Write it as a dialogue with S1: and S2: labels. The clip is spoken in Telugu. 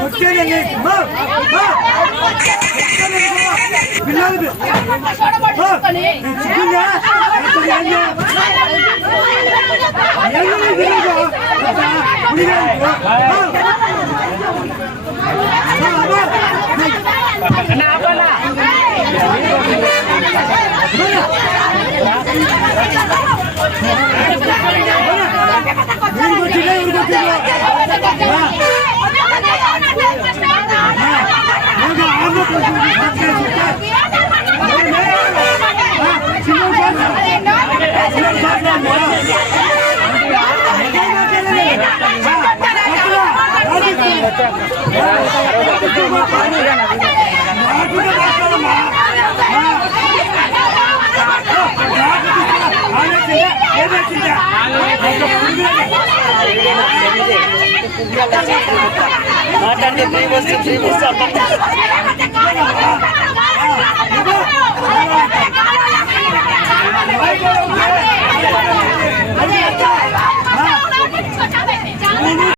S1: Nah,
S2: Gracias. माता के
S1: देव से